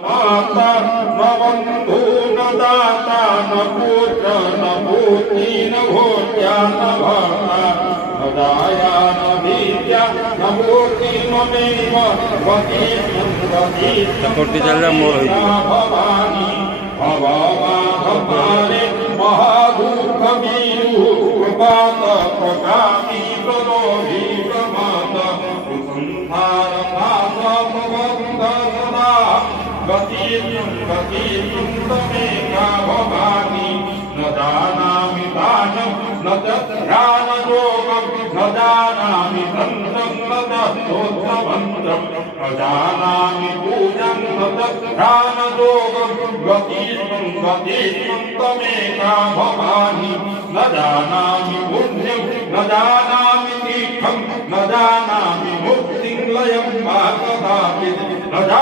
माता न बंधु न दाता न पुत्र न पुत्री न भोज्या न भर्ता न दाया न विद्या न मूर्ति ममेव भवानी भवानी महाभूतमीरु कृपात प्रकामी प्रलोभी प्रमात संहार माता भवन्तदा गतिं तमेका भवानी न जानामि दानं न ध्यानयोगं न जानामि तन्त्रं न तत्त्वमन्त्रं न जानामि पूजं न ध्यानयोगं गतिं तमेका भवानी न जानामि पुण्यं न जानामि तीर्थं न जानामि मुक्तिं लयं वा कदाचित् न